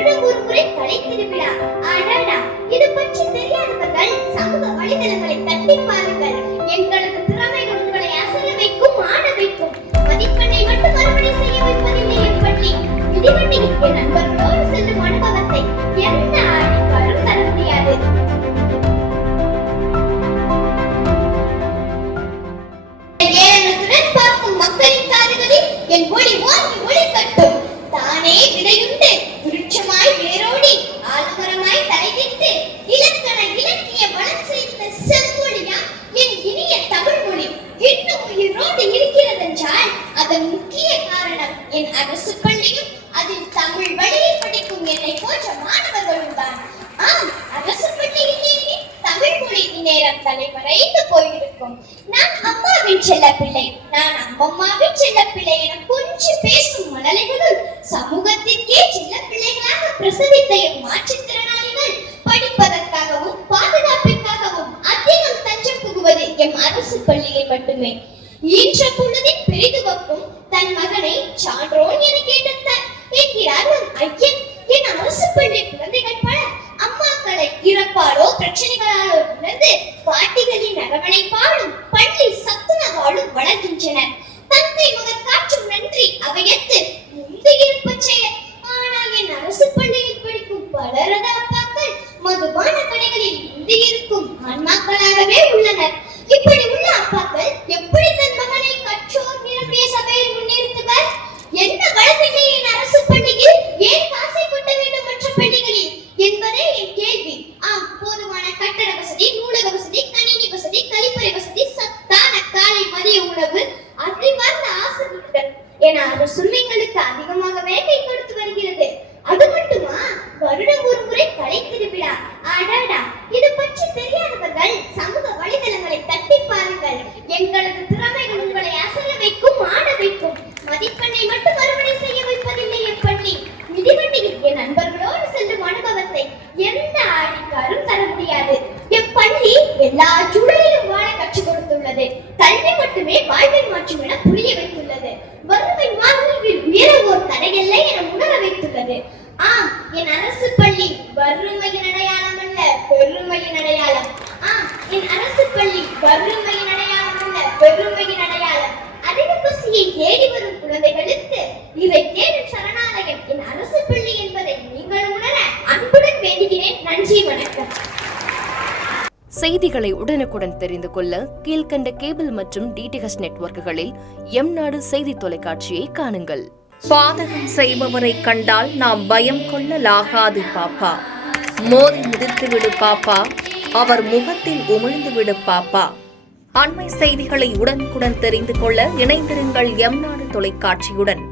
வருடம் ஒரு முறை கலை திருவிழா. அடடா, இது பற்றி தெரியாதவர்கள் சமூக வலைதளங்களை தட்டி பாருங்கள். எங்களது திறமைகள் உங்களை அசர வைக்கும், ஆட வைக்கும். மதிப்பெண்ணை மட்டும் அறுவடை செய்ய வைப்பதில்லை என் பள்ளி. மிதிவண்டியில் என் நண்பர்களோடு செல்லும் அனுபவத்தை எந்த ஆடிக்காரும் தர முடியாது. ஏளனத்துடன் பார்க்கும் மக்களின் காதுகளில் என் ஒளி ஓங்கி ஒளி கட்டும். தானே விதையுண்டு விருட்சமாய் வேரோடி ஆலமரமாய் தலைவிட்டு இலக்கண இலக்கிய வளம் செய்த செம்மொழியா என் இனிய தமிழ் மொழி இன்னும் உயிரோடு இருக்கிறதென்றால் அதன் முக்கிய காரணம் என் அரசு பள்ளியும் அதில் தமிழ் வழியில் படிக்கும் என்னை போன்ற மாணவர்களும் தான். ஆம், அரசு பள்ளியிலேயே தமிழ் மொழி இந்நேரம் தலைமறைந்து போயிருக்கும். நான் அம்மாவின் செல்ல பிள்ளை, நான் அம்மம்மாவின் செல்ல பிள்ளை என கொஞ்சம் பேசும் மழலைகளுள் சமூகத்திற்கே செல்ல பிள்ளைகளாக பிரசவித்த என் மாற்றுத்திறனாளிகள் படிப்பதற்காகவும் பாதுகாப்பிற்காகவும் அதிகம் தஞ்சம் புகுவது எம் அரசு பள்ளியில் மட்டுமே. ஈன்ற பொழுதின் பெரிதுவக்கும் தன் மகனை சான்றோன் என கேட்டார் என்கிறார் நம் ஐயன். என் அரசு பள்ளி குழந்தைகள் பல அம்மாக்களை இறப்பாலோ பிரச்சனைகளாலோ உணர்ந்து பாட்டிகளின் அரவணைப்பாலும் பள்ளி சத்துணவாலும் வளர்கின்றனர். தந்தை மகன் காற்றும் நன்றி அவையத்து முந்து இருப்ப செயல். ஆனால் என் அரசு பள்ளியில் படிக்கும் பலரத அப்பாக்கள் மதுபான கடைகளில் முந்தி இருக்கும் ஆன்மாக்களாகவே உள்ளனர். இப்படி உள்ள அப்பாக்கள் எப்படி தன் மகனை கற்றோர் நிரம்பிய சபையில் முன்னிறுத்துவர்? என்ன வளர்ப்பில்லை என் அரசு பள்ளியில்? ஏன் காசை கொட்ட வேண்டும் மற்ற பள்ளிகளில் என்பதே என் கேள்வி. ஆம், போதுமான கட்டட வசதி, நூலக வசதி, கணினி வசதி, கழிப்பறை வசதி, சத்தான காலை மதிய உணவு, அறிவார்ந்த ஆசிரியர்கள் என அரசு எங்களுக்கு அதிகமாகவே கை கொடுத்து வருகிறது. அது மட்டுமா, வருடம் ஒரு முறை கலை திருவிழா. அடடா, இது பற்றி தெரியாதவர்கள் சமூக வலைதளங்களை தட்டி பாருங்கள். எங்களது திறமைகள் உங்களை அசர வைக்கும், ஆட வைக்கும். மதிப்பெண்ணை மட்டும் அறுவடை செய்ய வைப்பதில்லை என் பள்ளி. மிதிவண்டியில் என் நண்பர்களோடு செல்லும் அனுபவத்தை எந்த ஆடிக்காரும் தர முடியாது. என் பள்ளி எல்லா சூழலிலும் வாழ கற்றுக் கொடுத்துள்ளது. கல்வி மட்டுமே வாழ்வை மாற்றும் என புரிய வைத்துள்ளது. வறுமை வாழ்வில் உயரவோர் தடையில்லை என உணர வைத்துள்ளது. ஆம், என் அரசு பள்ளி வறுமையின் அடையாளம் அல்ல, பெருமையின் அடையாளம். ஆம், என் அரசு பள்ளி வறுமையின் அடையாளம் அல்ல, பெருமையின் அடையாளம். அதிக பசியை தேடி வரும் குழந்தைகளுக்கு இதை தேடும் சரணாலயம் என் அரசு பள்ளி என்பதை நீங்கள் உணர அன்புடன் வேண்டுகிறேன். நன்றி, வணக்கம். செய்திகளை உடனுக்குடன் தெரிந்து கொள்ள கீழ்கண்ட கேபிள் மற்றும் டிடிஹெச் நெட்வொர்க்குகளில் எம் நாடு செய்தி தொலைக்காட்சியை காணுங்கள். பாதகம் செய்பவரை கண்டால் நாம் பயம் கொள்ளலாகாது பாப்பா. மோதி மிதித்து விடு பாப்பா, அவர் முகத்தில் உமிழ்ந்து விடு பாப்பா. அண்மை செய்திகளை உடனுக்குடன் தெரிந்து கொள்ள இணைந்திருங்கள் எம் நாடு தொலைக்காட்சியுடன்.